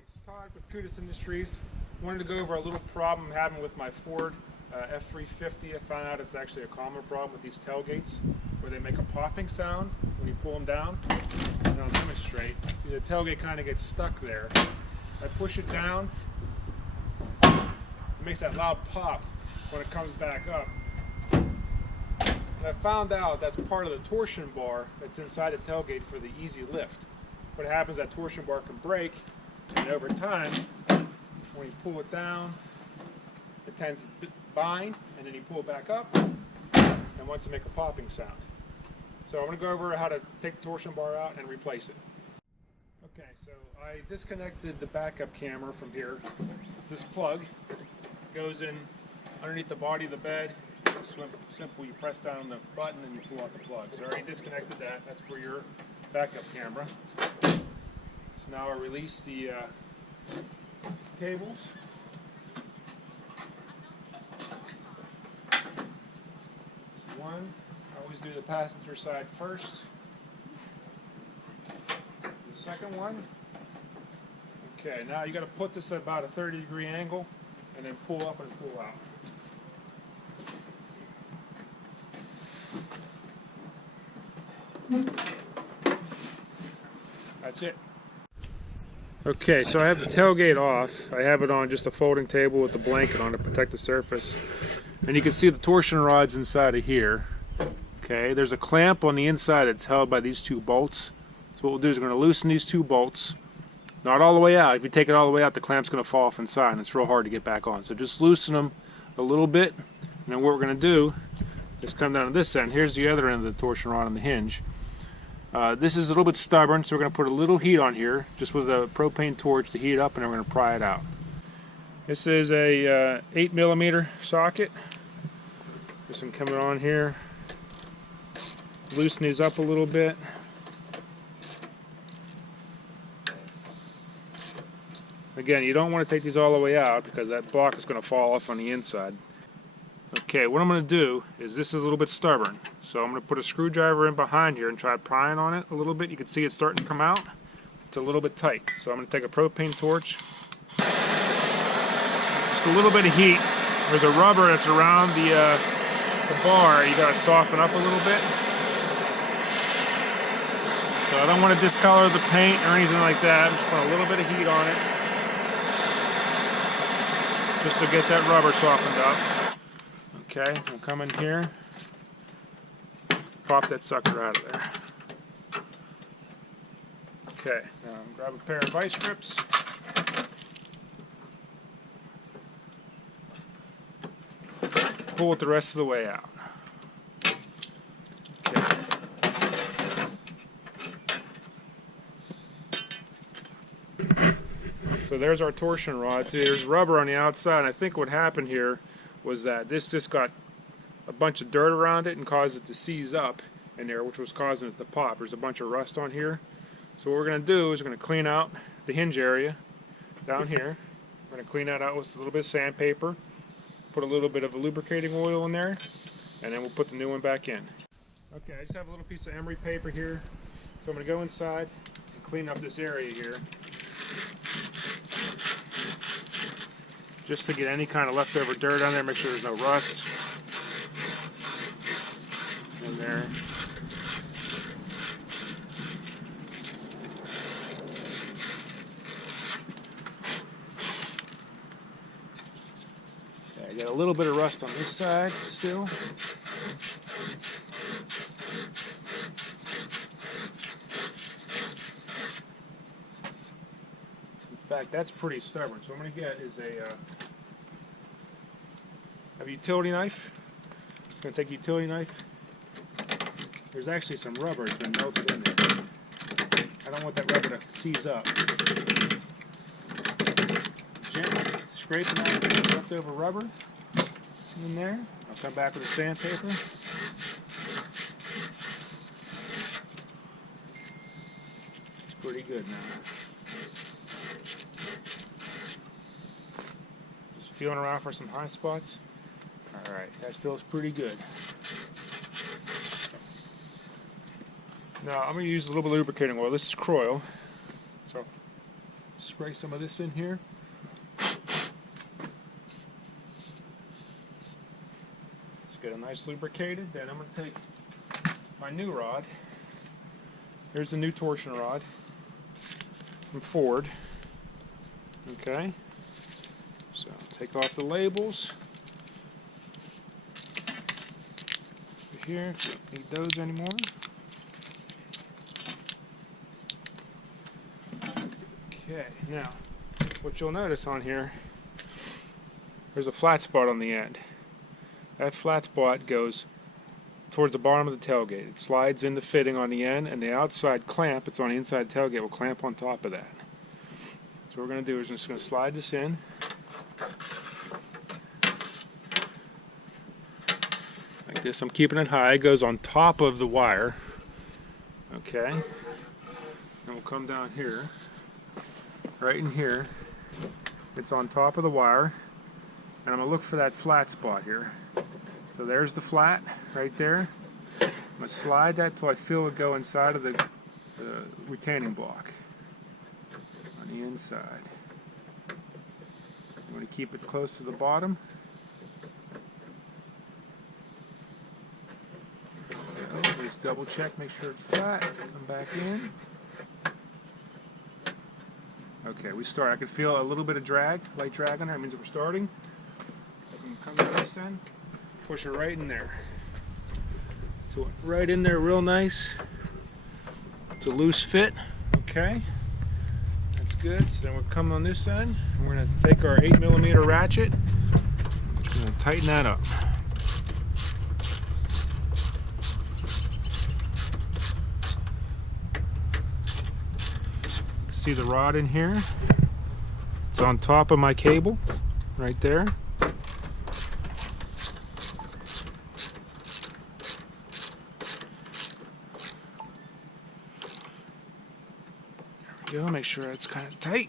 It's Todd with Kudas Industries. Wanted to go over a little problem I'm having with my Ford F350. I found out it's actually a common problem with these tailgates where they make a popping sound when you pull them down. And I'll demonstrate. See, the tailgate kind of gets stuck there. I push it down, it makes that loud pop when it comes back up. And I found out that's part of the torsion bar that's inside the tailgate for the easy lift. What happens, that torsion bar can break, and over time, when you pull it down, it tends to bind, and then you pull it back up, and wants to make a popping sound. So I'm going to go over how to take the torsion bar out and replace it. Okay, so I disconnected the backup camera from here. This plug goes in underneath the body of the bed. It's simple, you press down the button and you pull out the plug. So I already disconnected that. That's for your backup camera. So now I release the cables. One, I always do the passenger side first. The second one. Okay, now you got to put this at about a 30-degree angle and then pull up and pull out. That's it. Okay, so I have the tailgate off. I have it on just a folding table with the blanket on to protect the surface. And you can see the torsion rods inside of here. Okay, there's a clamp on the inside that's held by these two bolts. So what we'll do is we're going to loosen these two bolts. Not all the way out. If you take it all the way out, the clamp's going to fall off inside and it's real hard to get back on. So just loosen them a little bit. And then what we're going to do is come down to this end. Here's the other end of the torsion rod on the hinge. This is a little bit stubborn, so we're going to put a little heat on here, just with a propane torch to heat up, and then we're going to pry it out. This is a 8mm socket. This one coming on here. Loosen these up a little bit. Again, you don't want to take these all the way out because that block is going to fall off on the inside. Okay, what I'm going to do is, this is a little bit stubborn, so I'm going to put a screwdriver in behind here and try prying on it a little bit. You can see it's starting to come out. It's a little bit tight, so I'm going to take a propane torch. Just a little bit of heat. There's a rubber that's around the bar. You got to soften up a little bit. So I don't want to discolor the paint or anything like that. I'm just putting a little bit of heat on it, just to get that rubber softened up. Okay, we'll come in here, pop that sucker out of there. Okay, now grab a pair of vice grips. Pull it the rest of the way out. Okay. So there's our torsion rod. See, there's rubber on the outside, and I think what happened here was that this just got a bunch of dirt around it and caused it to seize up in there, which was causing it to pop. There's a bunch of rust on here. So what we're going to do is we're going to clean out the hinge area down here. We're going to clean that out with a little bit of sandpaper, put a little bit of a lubricating oil in there, and then we'll put the new one back in. Okay, I just have a little piece of emery paper here. So I'm going to go inside and clean up this area here, just to get any kind of leftover dirt on there, make sure there's no rust in there. Okay, I got a little bit of rust on this side still. In fact, that's pretty stubborn. So what I'm going to get is a utility knife. I'm going to take a utility knife. There's actually some rubber that's been melted in there. I don't want that rubber to seize up. Gently scraping out the leftover rubber in there. I'll come back with the sandpaper. It's pretty good now. Just feeling around for some high spots. Alright, that feels pretty good. Now I'm going to use a little bit of lubricating oil. This is Croil. So Spray some of this in here. Let's get it nice lubricated. Then I'm going to take my new rod. Here's the new torsion rod from Ford. Okay, so take off the labels. Here, don't need those anymore. Okay, now what you'll notice on here, there's a flat spot on the end. That flat spot goes towards the bottom of the tailgate. It slides in the fitting on the end, and the outside clamp, it's on the inside tailgate, will clamp on top of that. So what we're going to do is just going to slide this in. Like this. I'm keeping it high. It goes on top of the wire. Okay. And we'll come down here. Right in here. It's on top of the wire. And I'm going to look for that flat spot here. So there's the flat right there. I'm going to slide that till I feel it go inside of the retaining block on the inside. I'm going to keep it close to the bottom. Just double check, make sure it's flat. Come back in. Okay, we start. I can feel a little bit of drag, light drag on there. It means that we're starting. Come to this end. Push it right in there. So right in there real nice. It's a loose fit. Okay. That's good. So then we'll come on this end. And we're going to take our 8mm ratchet. We're going to tighten that up. See the rod in here? It's on top of my cable. Right there. Go, make sure it's kind of tight.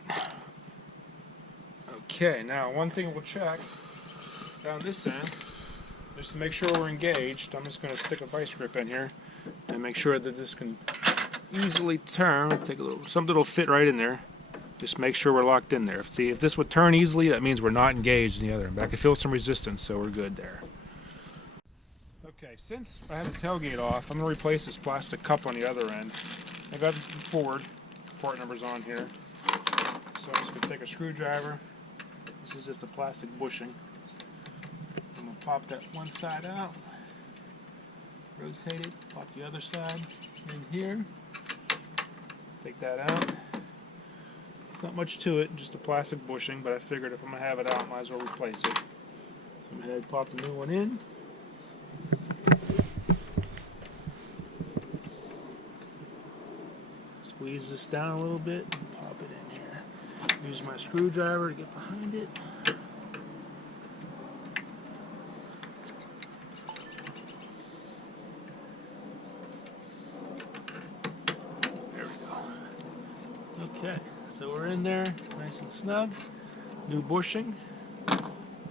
Okay, now one thing we'll check down this end, just to make sure we're engaged. I'm just going to stick a vice grip in here and make sure that this can easily turn. Take a little, something that'll fit right in there. Just make sure we're locked in there. See, if this would turn easily, that means we're not engaged in the other end. But I can feel some resistance, so we're good there. Okay, since I have the tailgate off, I'm going to replace this plastic cup on the other end. I got the Ford part numbers on here. So I'm just going to take a screwdriver. This is just a plastic bushing. I'm going to pop that one side out. Rotate it, pop the other side in here. Take that out. There's not much to it, just a plastic bushing, but I figured if I'm going to have it out, I might as well replace it. So I'm going to head pop the new one in. Squeeze this down a little bit and pop it in here. Use my screwdriver to get behind it. There we go. Okay, so we're in there, nice and snug. New bushing.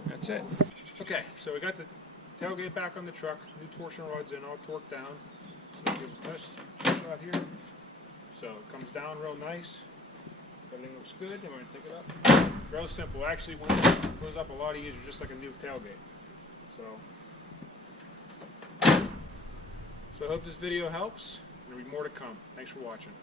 That's it. Okay, so we got the tailgate back on the truck. New torsion rods in, all torqued down. So give a test shot here. So it comes down real nice. Everything looks good. And we're going to take it up. Real simple. Actually, it goes up a lot easier, just like a new tailgate. So I hope this video helps. There'll be more to come. Thanks for watching.